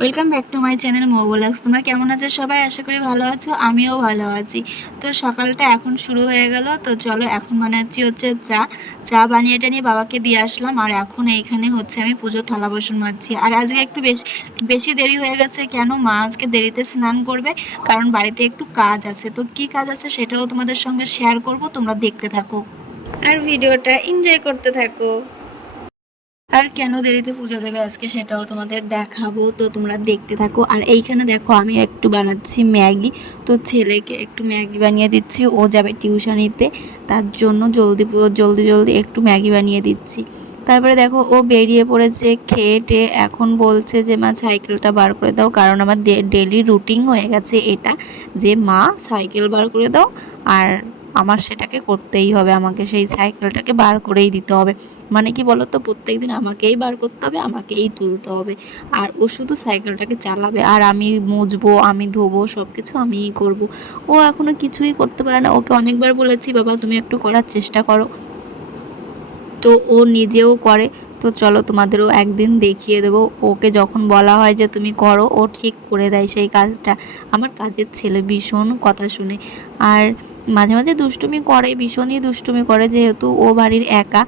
Welcome back to my channel Mobilax. তোমরা কেমন আছো সবাই? আশা করি ভালো আছো, আমিও ভালো আছি। তো সকালটা এখন শুরু হয়ে গেল। তো চলো এখন বানাচ্ছি হচ্ছে চা বানিয়ে নিয়ে বাবাকে দিয়ে আসলাম। আর এখন এইখানে হচ্ছে আমি পুজোর থালা বাসন মাজছি। আর আজকে একটু বেশি দেরি হয়ে গেছে। কেন? মা আজকে দেরিতে স্নান করবে, কারণ বাড়িতে একটু কাজ আছে। তো কি কাজ আছে সেটাও তোমাদের সঙ্গে শেয়ার করব, তোমরা দেখতে থাকো আর ভিডিওটা এনজয় করতে থাকো। আর কেন দেরিতে পুজো দেবে আজকে সেটাও তোমাদের দেখাবো, তো তোমরা দেখতে থাকো। আর এইখানে দেখো আমি একটু বানাচ্ছি ম্যাগি। তো ছেলেকে একটু ম্যাগি বানিয়ে দিচ্ছি, ও যাবে টিউশনিতে, তার জন্য জলদি জলদি একটু ম্যাগি বানিয়ে দিচ্ছি। তারপরে দেখো ও বেরিয়ে পড়েছে খেয়ে টেয়ে। এখন বলছে যে মা সাইকেলটা বার করে দাও, কারণ আমার ডেলি রুটিন হয়ে গেছে এটা, যে মা সাইকেল বার করে দাও। আর আমার সেটাকে করতেই হবে, আমাকে সেই সাইকেলটাকে বার করেই দিতে হবে। মানে কি বলতো, প্রত্যেক দিন আমাকেই বার করতে হবে, আমাকেই তুলতে হবে। আর ও শুধু সাইকেলটাকে চালাবে, আর আমি মুছবো, আমি ধোবো, সব কিছু আমিই করব। ও এখনো কিছুই করতে পারে না। ওকে অনেকবার বলেছি, বাবা তুমি একটু করার চেষ্টা করো, তো ও নিজেও করে। তো চলো তোমাদেরও একদিন দেখিয়ে দেবো। ওকে যখন বলা হয় যে তুমি করো, ও ঠিক করে দেয় সেই কাজটা। আমার কাজের ছেলে, ভীষণ কথা শুনে। আর মাঝে মাঝে দুষ্টুমি করে, ভীষণই দুষ্টুমি করে, যেহেতু ও বাড়ির একা।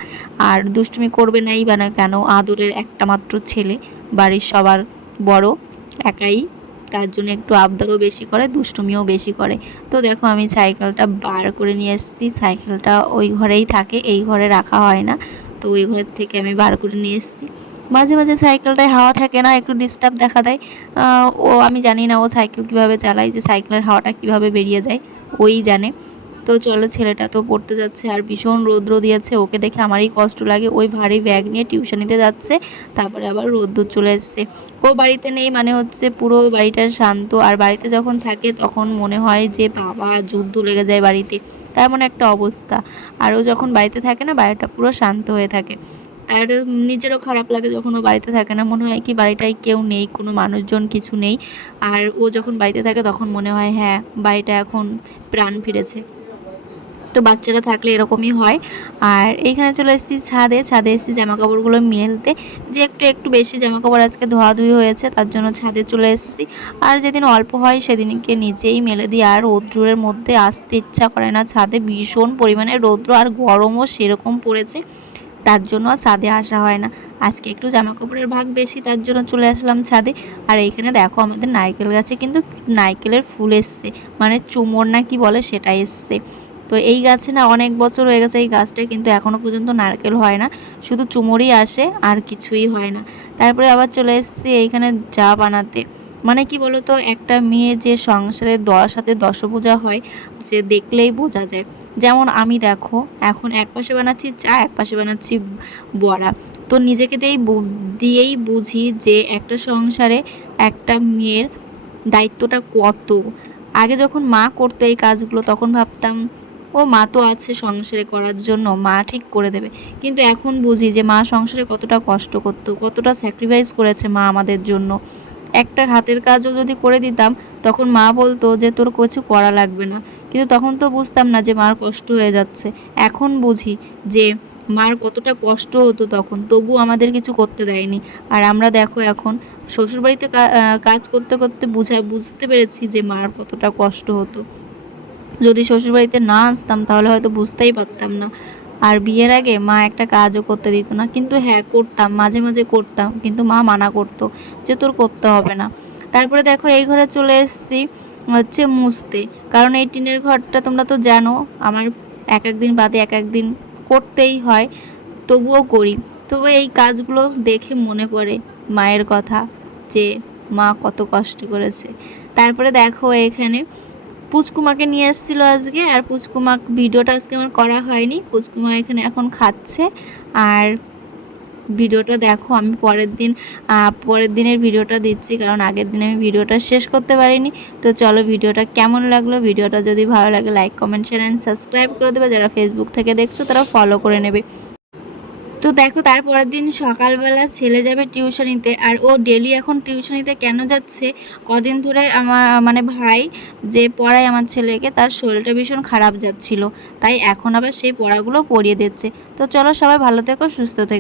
আর দুষ্টুমি করবে নাই বা না কেন, আদরের একটা মাত্র ছেলে, বাড়ির সবার বড়, একাই, তার জন্য একটু আবদারও বেশি করে, দুষ্টুমিও বেশি করে। তো দেখো আমি সাইকেলটা বার করে নিয়ে এসেছি। সাইকেলটা ওই ঘরেই থাকে, এই ঘরে রাখা হয় না, তো ওই ঘরের থেকে আমি বার করে নিয়ে এসেছি। মাঝে মাঝে সাইকেলটায় হাওয়া থাকে না, একটু ডিস্টার্ব দেখা দেয়। ও আমি জানি না ও সাইকেল কীভাবে চালায়, যে সাইকেলের হাওয়াটা কীভাবে বেরিয়ে যায়, ওই জানে। তো চলো, ছেলেটা তো পড়তে যাচ্ছে, আর ভীষণ রৌদ্র দিয়েছে, ওকে দেখে আমারই কষ্ট লাগে। ওই ভারী ব্যাগ নিয়ে টিউশনিতে যাচ্ছে, তারপরে আবার রোদ্দুর চলে এসছে। ও বাড়িতে নেই মানে হচ্ছে পুরো বাড়িটা শান্ত। আর বাড়িতে যখন থাকে তখন মনে হয় যে বাবা, যুদ্ধ লেগে যায় বাড়িতে, এমন একটা অবস্থা। আর ও যখন বাড়িতে থাকে না, বাড়িটা পুরো শান্ত হয়ে থাকে। আর নিজেরও খারাপ লাগে যখন ও বাড়িতে থাকে না, মনে হয় কি বাড়িটায় কেউ নেই, কোনো মানুষজন কিছু নেই। আর ও যখন বাড়িতে থাকে তখন মনে হয় হ্যাঁ, বাড়িটা এখন প্রাণ ফিরেছে। তো বাচ্চারা থাকলে এরকমই হয়। আর এইখানে চলে এসেছি ছাদে এসেছি জামা কাপড়গুলো মেলতে, যে একটু বেশি জামা কাপড় আজকে ধোয়াধুয়ি হয়েছে, তার জন্য ছাদে চলে এসেছি। আর যেদিন অল্প হয় সেদিনকে নিচেই মেলে দিই। আর রৌদ্রের মধ্যে আসতে ইচ্ছা করে না ছাদে, ভীষণ পরিমাণে রৌদ্র, আর গরমও সেরকম পড়েছে, তার জন্য আর ছাদে আসা হয় না। আজকে একটু জামা কাপড়ের ভাগ বেশি, তার জন্য চলে আসলাম ছাদে। আর এইখানে দেখো আমাদের নারকেল গাছে কিন্তু নারকেলের ফুল এসছে, মানে চুমর না কি বলে সেটা এসছে। তো এই গাছে না অনেক বছর হয়ে গেছে এই গাছটা, কিন্তু এখনও পর্যন্ত নারকেল হয় না, শুধু চুমড়ই আসে, আর কিছুই হয় না। তারপরে আবার চলে এসেছি এইখানে চা বানাতে। মানে কি বলতো, একটা মেয়ে যে সংসারে সাথে দশভুজা হয়, যে দেখলেই বোঝা যায়। যেমন আমি দেখো, এখন এক পাশে বানাচ্ছি চা, এক পাশে বানাচ্ছি বড়া। তো নিজেকে দিয়েই বুঝি যে একটা সংসারে একটা মেয়ের দায়িত্বটা কত। আগে যখন মা করতো এই কাজগুলো, তখন ভাবতাম ও মা তো আছে সংসারে করার জন্য, মা ঠিক করে দেবে। কিন্তু এখন বুঝি যে মা সংসারে কতটা কষ্ট করতো, কতটা স্যাক্রিফাইস করেছে মা আমাদের জন্য। একটা হাতের কাজও যদি করে দিতাম, তখন মা বলতো যে তোর কিছু করা লাগবে না, কিন্তু তখন তো বুঝতাম না যে মার কষ্ট হয়ে যাচ্ছে। এখন বুঝি যে মার কতটা কষ্ট হতো তখন, তবু আমাদের কিছু করতে দেয়নি। আর আমরা দেখো এখন শ্বশুরবাড়িতে কাজ করতে করতে বুঝতে পেরেছি যে মার কতটা কষ্ট হতো। যদি শ্বশুরবাড়িতে না আসতাম তাহলে হয়তো বুঝতেই পারতাম না। আর বিয়ের আগে মা একটা কাজও করতে দিত না, কিন্তু হ্যাঁ করতাম, মাঝে মাঝে করতাম, কিন্তু মা মানা করতো যে তোর করতে হবে না। তারপরে দেখো এই ঘরে চলে এসেছি হচ্ছে মুছতে, কারণ এই টিনের ঘরটা তোমরা তো জানো আমার এক এক দিন বাদে এক এক দিন করতেই হয়, তবুও করি। তবু এই কাজগুলো দেখে মনে পড়ে মায়ের কথা, যে মা কত কষ্ট করেছে। তারপরে দেখো এখানে পুচকুমাকে নিয়ে এসেছিলো আজকে, আর পুচকুমা ভিডিওটা আজকে আমার করা হয়নি। পুচকুমা এখানে এখন খাচ্ছে। আর ভিডিওটা দেখো আমি পরের দিনের ভিডিওটা দিচ্ছি, কারণ আগের দিন আমি ভিডিওটা শেষ করতে পারিনি। তো চলো ভিডিওটা কেমন লাগলো, ভিডিওটা যদি ভালো লাগে like comment share and subscribe করে দেবে। যারা ফেসবুক থেকে দেখছো তারা ফলো করে নেবে। তো দেখো তারপরের দিন সকালবেলা ছেলে যাবে টিউশনিতে। আর ও ডেলি এখন টিউশনিতে কেন যাচ্ছে, কদিন ধরে আমার মানে ভাই যে পড়ায় আমার ছেলেকে, তার শরীরটা ভীষণ খারাপ যাচ্ছিল, তাই এখন আবার সেই পড়াগুলো পড়িয়ে দিচ্ছে। তো চলো সবাই ভালো থেকো, সুস্থ থেকো।